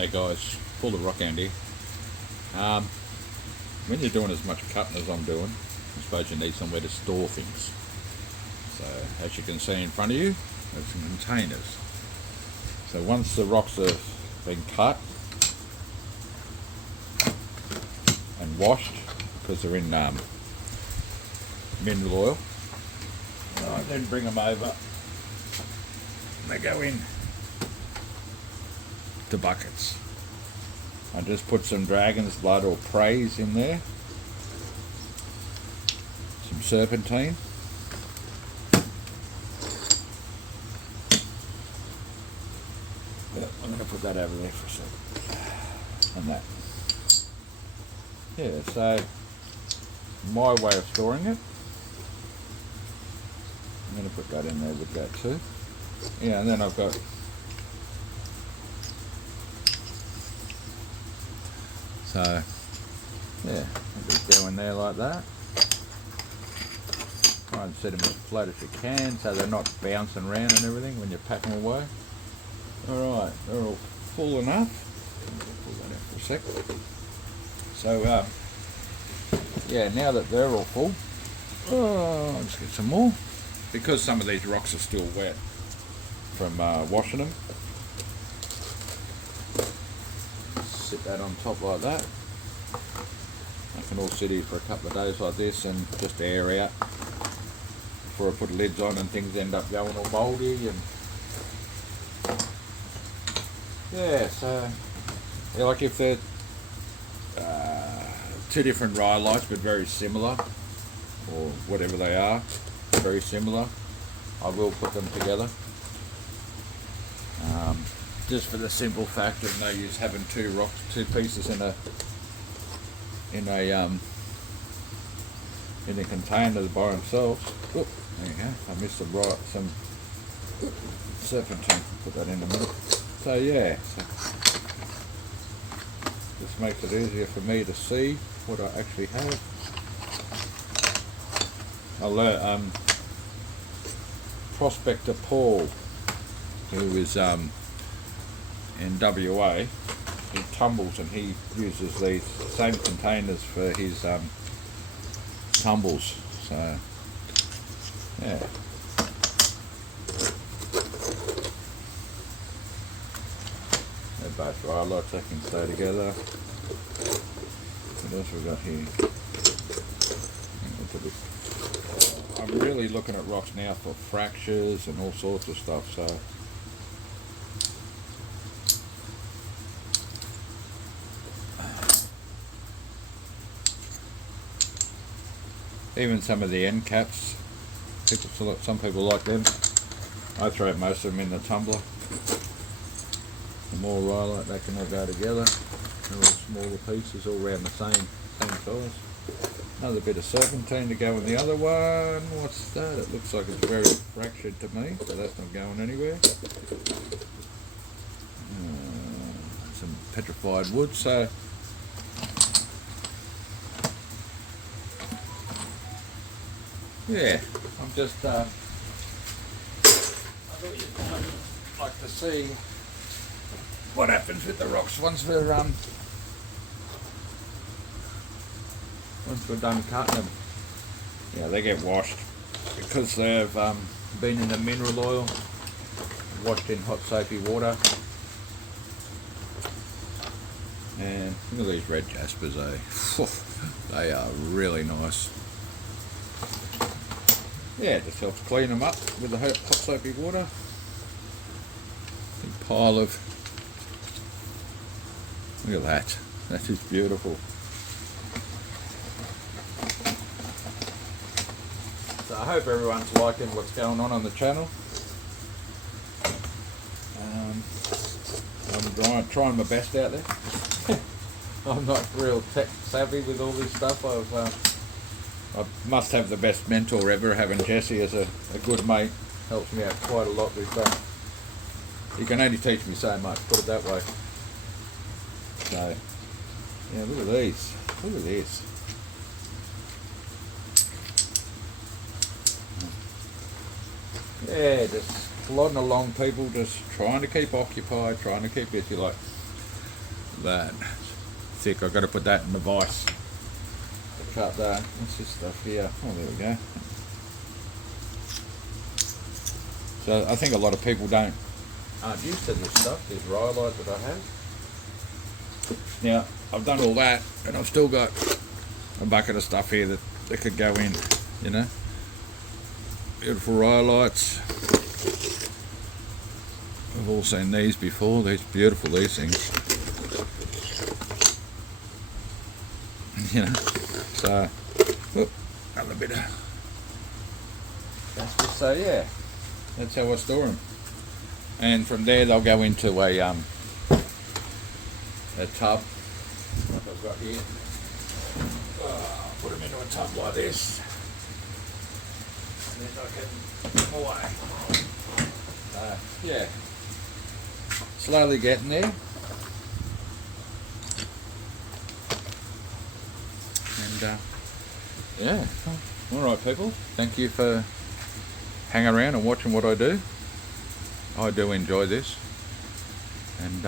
Hey guys, full of rock here. When you're doing as much cutting as I'm doing, I suppose you need somewhere to store things. So as you can see in front of you, there's some containers. So once the rocks have been cut and washed, because they're in mineral oil, I then bring them over. They go in the buckets. I just put some dragon's blood or praise in there, some serpentine, I'm going to put that over there for a second, and that. Yeah, so my way of storing it, I'm going to put that in there with that too. Yeah, and then I've got so, yeah, I'll just go in there like that. Try and set them as flat as you can so they're not bouncing around and everything when you pack them away. Alright, they're all full enough. Pull that out for a sec. So, yeah, now that they're all full, I'll just get some more. Because some of these rocks are still wet from washing them. Sit that on top like that. I can all sit here for a couple of days like this and just air out before I put lids on and things end up going all mouldy. And yeah, so yeah, like if they're two different rhyolites but very similar, or whatever they are, very similar, I will put them together. Just for the simple fact of no use having two pieces in a container by themselves. Oh, there you go. I missed some serpentine. Put that in a minute. So yeah, so this makes it easier for me to see what I actually have. I learned Prospector Paul, who is in WA, he tumbles and he uses these same containers for his tumbles. So yeah, they're both rhyolites, they can stay together. What else we got here? I'm really looking at rocks now for fractures and all sorts of stuff. So even some of the end caps, some people like them. I throw most of them in the tumbler. The more rhyolite, they can all go together. They're all smaller pieces, all around the same size. Another bit of serpentine to go in the other one. What's that? It looks like it's very fractured to me, so that's not going anywhere. Some petrified wood. So yeah, I'm just I thought you'd like to see what happens with the rocks once we're done cutting them. Yeah, they get washed because they've been in the mineral oil, washed in hot soapy water. And look at these red jaspers, they are really nice. Yeah, it just helps clean them up with the hot soapy water. Big pile of, look at that, that is beautiful. So I hope everyone's liking what's going on the channel. I'm trying my best out there. I'm not real tech savvy with all this stuff. I must have the best mentor ever, having Jesse as a good mate. Helps me out quite a lot with he can only teach me so much, put it that way. So yeah, look at these. Look at this. Yeah, just plodding along, people, just trying to keep occupied, trying to keep busy. Like that. It's thick. I've got to put that in the vise to cut that. What's this stuff here? Oh, there we go. So I think a lot of people aren't used to this stuff, this rhyolite that I have. Now, I've done all that, and I've still got a bucket of stuff here that could go in, you know. Beautiful rhyolites. We've all seen these before. These beautiful, these things. You know, so, another bit of. So yeah, that's how I store them. And from there, they'll go into a tub. Like I've got here. Put them into a tub like this. And then I can put them away. Yeah. Slowly getting there. And yeah. Alright people, thank you for hanging around and watching what I do. I do enjoy this. And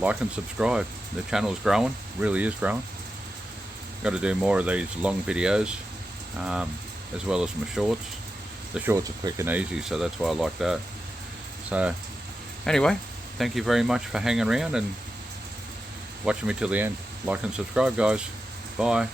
like and subscribe. The channel's growing, really is growing. Got to do more of these long videos, as well as my shorts. The shorts are quick and easy, so that's why I like that. So anyway, thank you very much for hanging around and watching me till the end. Like and subscribe, guys. Bye.